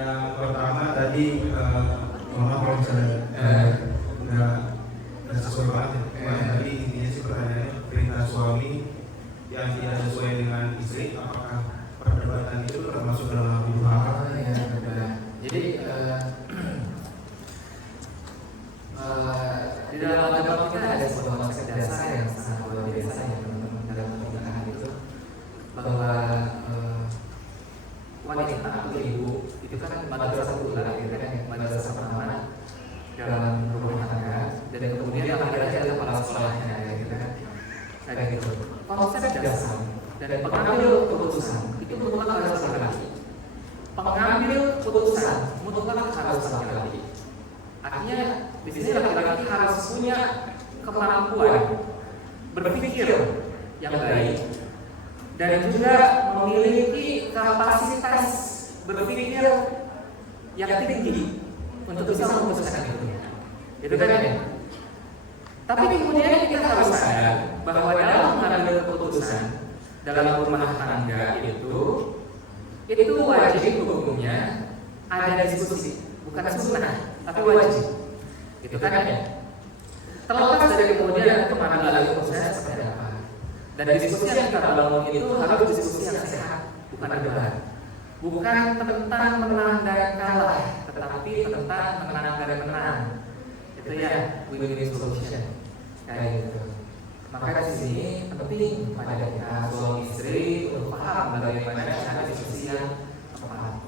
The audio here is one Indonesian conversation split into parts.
Yang pertama tadi mohon maaf kalau misalnya nggak sesuai banget ya. Tadi intinya sih pertanyaannya perintah suami yang tidak sesuai dengan istri, apakah perdebatan itu termasuk dalam hidup apa? Ya, jadi di dalam agama kita ada sebuah konsep dasar yang sangat luar biasa ya teman-teman dalam pernikahan itu, bahwa wanita atau ibu itu kan madrasah ula, gitu kan, madrasah pertama dalam rumah tangga, dan kemudian laki-laki adalah kepala sekolahnya, gitu kan, kayak gitu. Konsep dasar dan pengambil keputusan itu mutlak harus laki-laki. Pengambil keputusan mutlak harus laki-laki. Artinya di sini laki-laki harus punya kemampuan berpikir yang baik dan juga memiliki kapasitas berpikir yang tinggi untuk bisa memutuskan itu. Itu kan ya. Tapi kemudian kita harus sadar bahwa dalam mengambil keputusan dalam rumah tangga itu wajib hukumnya ada diskusi, bukan sunnah, tapi wajib. Gitu kan ya. Terlepas dari kemudian pengambilan keputusan seperti apa. Dan diskusi yang kita bangun itu harus diskusi yang sehat, bukan debat. Bukan tentang menang dan kalah, tetapi tentang menang dan menang. Itu ya win-win solution. Kayak gitu. Maka di sini penting pada kita suami istri untuk paham bagaimana cara diskusi yang tepat.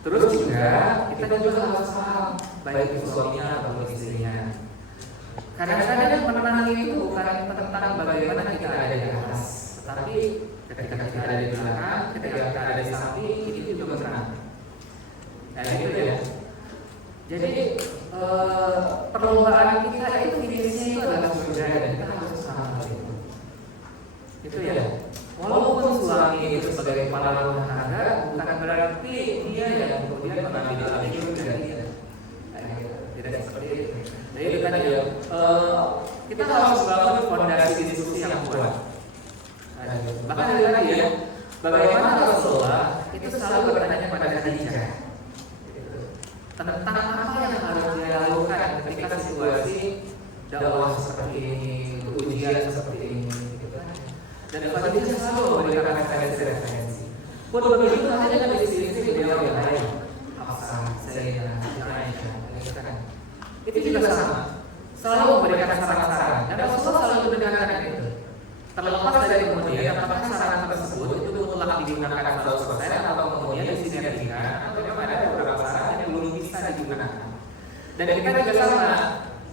Terus juga kita juga harus paham baik itu suaminya atau istrinya. Kadang-kadang menang itu bukan tentang bagaimana kita ada di atas, tetapi ketika kita ada di belakang, ketika kita ada di samping, itu juga menang. Nah gitu ya. Jadi perlombaan kita itu finishnya itu adalah surga dan kita harus paham itu. Itu ya. Walaupun suami itu sebagai kepala rumah tangga, bukan berarti dia yang kemudian mengambil alih surga. Tidak seperti itu. Jadi kita kita harus bangun fondasi diskusi yang kuat. Bahkan dari tadi ya, bagaimana Rasulullah itu selalu bertanya pada Khadijah tentang apa yang harus dia lakukan ketika situasi dakwah seperti ini, ujian seperti ini, gitu kan. Dan Khadijah selalu memberikan referensi. Pun begitu hanya dengan istri-istri beliau yang lain, Hafsah, Zainab, Aisyah, gitu kan. Itu juga sama, selalu memberikan saran-saran. Dan Rasulullah selalu mendengarkan itu. Terlepas dari kemudian apakah saran tersebut itu mutlak digunakan 100% atau kemudian disinergikan atau memang ada beberapa saran yang belum bisa digunakan. Dan kita juga sama,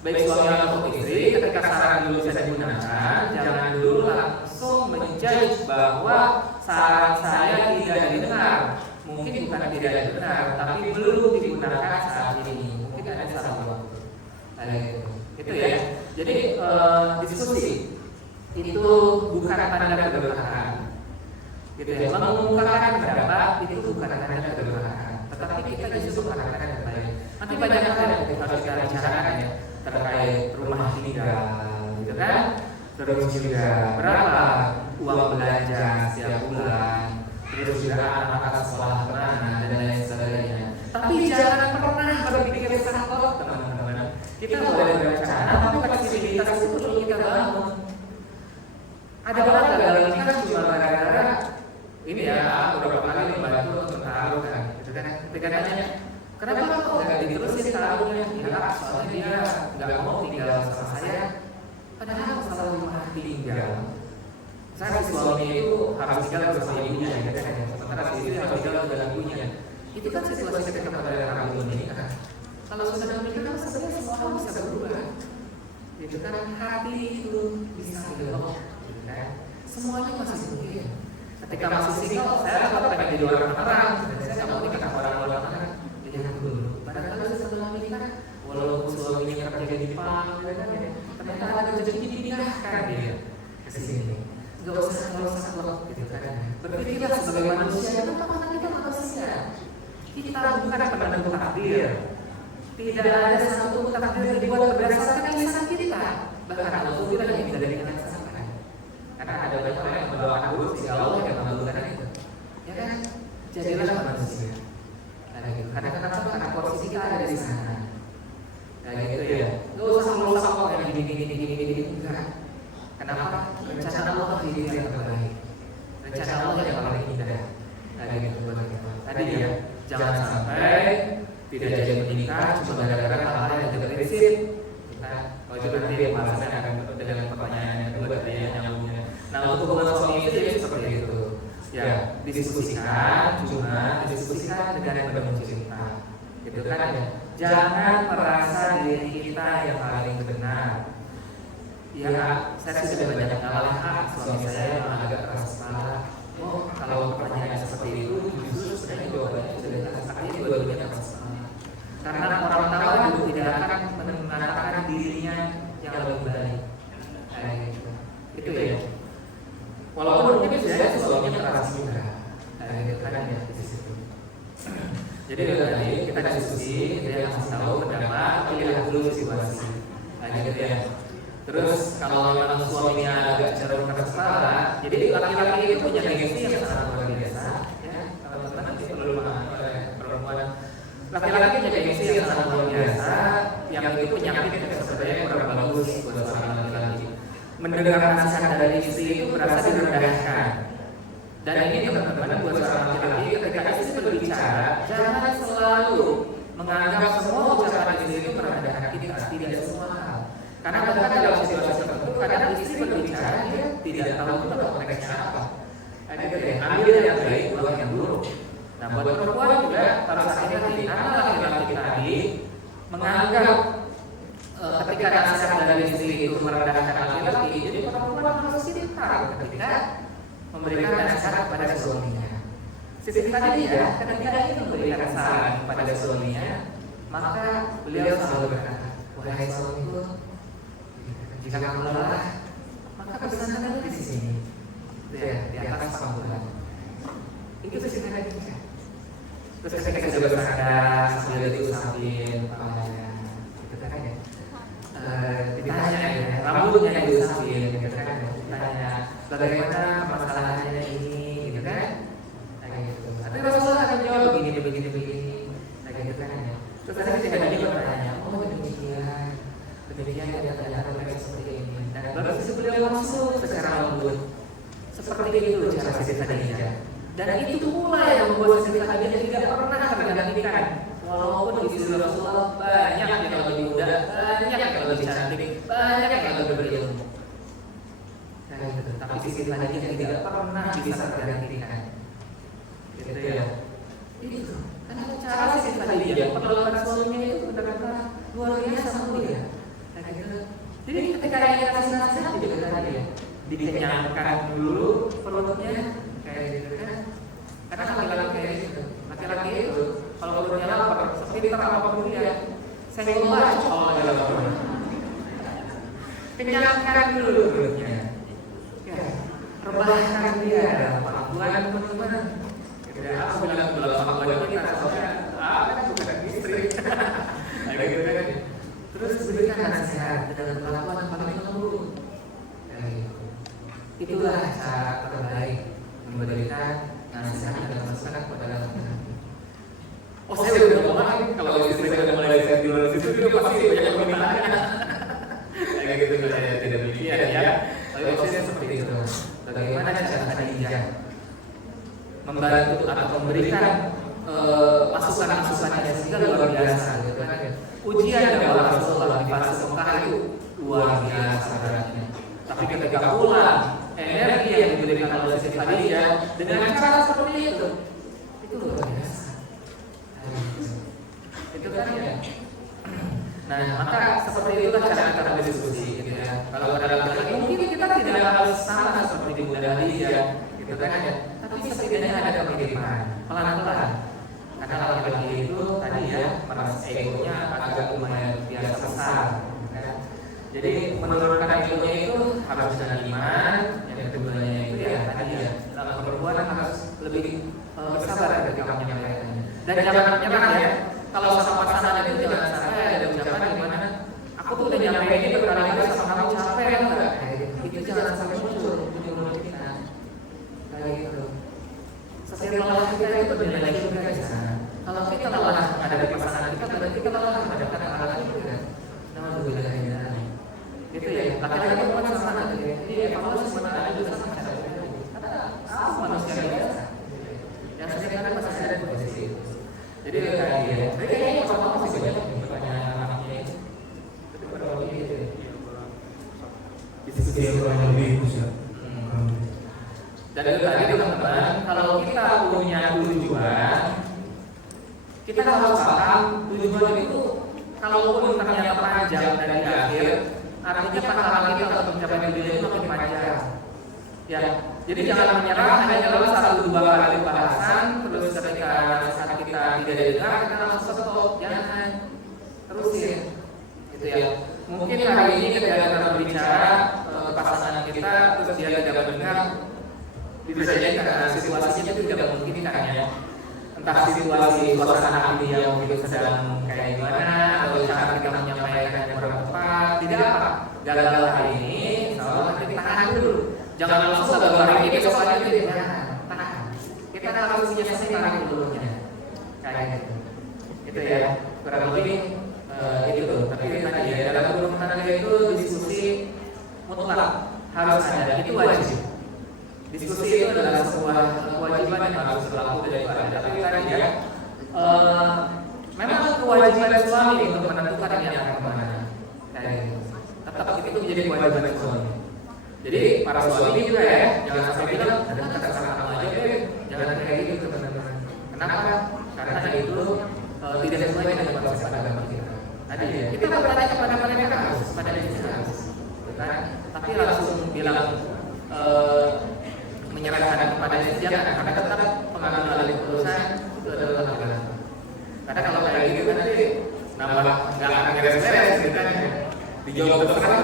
baik suami atau istri, ketika saran belum bisa digunakan, jangan dulu langsung menjudge bahwa saran saya tidak didengar. Mungkin bukan tidak didengar, tapi belum digunakan saat ini. Mungkin ada salah waktu. Itu ya. Jadi diskusi itu bukan tanda keberkahan, gitu ya. Mengungkapkan pendapat itu bukan tanda keberkahan, tetapi kita justru mengatakan yang baik. Nanti banyak hal yang harus kita bicarakan ya, terkait rumah tinggal, gitu kan. Terus juga berapa uang belanja setiap bulan, terus juga anak-anak sekolah kemana dan lain sebagainya. Tapi jangan pernah berpikir saklek, teman-teman. Kita boleh berencana, tapi fleksibilitas itu perlu kita bangun. Ada orang gagal nikah cuma gara-gara ini ya, beberapa kali membantu untuk taruh kan, gitu kan. Ketika nanya, kenapa kok nggak diterusin taruhnya? Ya, soalnya dia nggak mau tinggal sama saya. Padahal masalah rumah tinggal, saya suami itu harus tinggal bersama ibunya, gitu kan. Sementara istri harus tinggal dengan ibunya. Itu kan situasi ketika pada kamu menikah. Kalau sudah menikah, sebenarnya semua hal bisa berubah. Gitu kan, hati itu bisa belok. Semuanya masih mungkin. Ketika masih single, saya tetap pengen jadi orang terang dan saya nggak mau nikah orang terang. Lihat dulu. Barangkali setelah menikah, walaupun suaminya kerja di Jepang, ternyata ada rezeki dipindahkan dia ke sini. Nggak usah kelak, gitu kan. Berpikirlah sebagai manusia, kenapa kita manusia? Kita bukan penentu takdir. Tidak ada satu takdir yang dibuat berdasarkan lisan kita. Bahkan Allah tidak yang dari kita. Karena ada banyak orang yang mendoakan buruk sehingga Allah yang mengabulkan itu, ya kan? Jadilah manusia. Karena kita ada di sana. Kayak gitu ya. Gak usah merusak kok yang gini. Enggak. Kenapa? Rencana Allah itu yang terbaik. Rencana Allah yang paling indah. Kayak gitu buat kita. Tadi ya, jangan sampai tidak jadi menikah cuma gara-gara hal-hal yang tidak prinsip. Kalau itu nanti pembahasannya akan dengan pertanyaan yang kedua tadi yang nyambungnya. Nah, untuk hubungan suami istri jadi seperti itu. Ya, diskusikan, cuma diskusikan dengan penuh cinta. Gitu kan ya. Jangan merasa diri kita yang paling benar. Ya, saya sudah banyak mengalami suami saya yang agak keras kepala. Oh, kalau pertanyaan seperti itu, justru sebenarnya jawabannya sudah jelas. Artinya dua-duanya keras kepala. Karena orang tahu itu tidak akan mengatakan dirinya yang lebih baik. Gitu. Itu ya. Walaupun mungkin sebenarnya suaminya keras juga. Gitu kan ya di situ. Jadi tadi kita diskusi, dia kasih tahu pendapat, lihat dulu situasi. Gitu ya. Terus kalau memang suaminya agak cenderung keras kepala, jadi laki-laki itu punya gengsi yang sangat luar biasa. Ya, teman-teman nanti perlu memahami oleh perempuan. Laki-laki punya gengsi yang sangat luar biasa, yang itu penyakit yang sebenarnya kurang bagus buat seorang laki-laki. Mendengar nasihat dari istri itu berasa direndahkan. Dan ini teman-teman buat seorang laki-laki ketika istri berbicara, jangan selalu menganggap semua ucapan istri itu merendahkan kita, tidak semua hal. Karena bahkan dalam situasi tertentu, kadang istri berbicara dia tidak tahu itu konteksnya apa. Ambil yang baik, buang yang buruk. Nah, buat perempuan juga harus hati-hati. Karena laki-laki tadi menganggap ketika nasihat dari istri itu merendahkan laki-laki, jadi perempuan harus pintar ketika memberikan nasihat kepada suaminya. Sisi tadi ya, ketika ingin memberikan saran kepada suaminya, maka beliau selalu berkata, wahai suamiku, jika kamu lelah, maka bersandarlah di sini, di atas pangkulan. Itu sisi tadi. Terus ketika sudah bersandar, sambil diusapin kepalanya, gitu kan ya. Ditanya ya, rambutnya diusapin, gitu kan ya. Ditanya, bagaimana permasalahannya ini, gitu kan? Gitu. Tapi Rasulullah akan jawab begini, gitu kan ya. Terus ada ketika dia bertanya, oh demikian ya ternyata mereka seperti ini. Dan lalu beliau masuk secara lembut. Seperti itu cara Siti Khadijah. Dan itu pula yang membuat Siti Khadijah tidak pernah tergantikan. Walaupun istri Rasulullah banyak yang lebih muda, banyak yang lebih cantik, banyak yang lebih berilmu. Tapi Siti Khadijah tidak pernah bisa tergantikan. Gitu ya. Itu. Karena cara Siti Khadijah perlakuan suaminya itu benar-benar luar biasa mulia. Jadi ketika dia kasih nasihat juga tadi ya, dikenyangkan dulu perutnya kayak gitu kan. Karena laki-laki kayak gitu, laki-laki itu kalau perutnya lapar, sepintar apapun dia, senggol aja kalau dia lapar. Kenyangkan dulu perutnya, ya, rebahkan dia dalam pangkuan teman-teman. Aku bilang pangkuan kita soalnya kan bukan istri, kayak gitu kan. Terus berikan nasihat dengan perlakuan paling lembut. Itulah cara terbaik memberikan nasihat dan masukan kepada laki-laki. Oh, saya udah ngomong kalau istri saya udah mulai di luar situ itu pasti banyak permintaannya. Kayak gitu saya tidak demikian ya. Tapi maksudnya seperti itu. Bagaimana cara Khadijah membantu atau memberikan masukan-masukannya sehingga luar biasa gitu kan. Ujian dakwah Rasulullah di fase Mekah itu luar biasa beratnya. Tapi ketika pulang, energi yang diberikan oleh Siti Khadijah dengan cara seperti itu luar biasa. Itu kan ya. Nah, maka seperti itulah cara kita berdiskusi gitu ya. Kalau ada laki-laki mungkin kita tidak harus sama seperti Bunda Khadijah gitu kan ya. Tapi setidaknya ada pengiriman pelan-pelan. Karena laki-laki itu tadi ya merasa egonya agak lumayan biasa besar. Jadi menurunkan egonya itu harus dengan iman. Yang keduanya itu ya tadi ya dalam perempuan harus lebih bersabar ketika menyampaikannya. Dan jangan menyerah ya. Kalau sama pasangan itu jangan sampai ada ucapan di mana aku tuh udah nyampein ini berkali-kali sama kamu capek enggak? Itu jangan sampai muncul di mulut kita. Kayak gitu. Setiap lelah kita itu bernilai juga di sana. Kalau kita lelah ada di pasangan kita berarti laki-laki perempuan sama gitu ya. Jadi evaluasi mana ada juga sama saja. Karena manusia biasa. Yang seringkali masih ada di posisi itu. Jadi kayak dia. Tapi kayaknya pertama masih banyak pertanyaan anaknya ini. Tapi pada waktu itu diskusi yang kurang lebih itu sih. Dan itu tadi teman-teman, kalau kita punya tujuan, kita harus paham tujuan itu kalaupun ternyata panjang dari akhir, artinya pahala kita untuk mencapai tujuan itu makin panjang. Ya, jadi jangan menyerah hanya dalam 1-2 kali pembahasan, terus ketika saat kita tidak dengar kita langsung stop, jangan terusin, gitu ya. Mungkin hari ini ketika kita berbicara pasangan kita, terus dia tidak mendengar, bisa jadi karena situasinya itu tidak memungkinkan ya. Entah situasi suasana hati yang mungkin sedang kayak gimana, atau cara kita menyampaikan yang kurang tepat, tidak apa. Gagal hari ini, insya kita tahan dulu. Jangan langsung gagal hari ini, besok lagi deh. Tahan. Kita harus punya sesi tarik dulunya. Kayak gitu. Itu ya, kurang lebih itu tuh. Tapi tadi ya, dalam rumah tangga itu diskusi mutlak harus ada, itu wajib. Diskusi itu adalah sebuah kewajiban yang harus berlaku dari pada. Tapi tadi ya, memang kewajiban suami untuk menentukan ini akan kemana. Kayak gitu. Tetap itu menjadi kewajiban suami. Jadi para suami juga ya, jangan sampai bilang ada kata-kata kamu aja deh, jangan kayak gitu teman-teman. Kenapa? Karena itu tidak sesuai dengan konsep agama kita. Tadi ya, kita bertanya kepada mereka harus, pada diri harus, kan? Tapi langsung bilang menyerahkan kepada diri jangan, karena tetap pengambil alih urusan itu adalah agama. Karena kalau kayak gitu nanti nambah nggak akan beres-beres gitu kan? Dijawab terus kan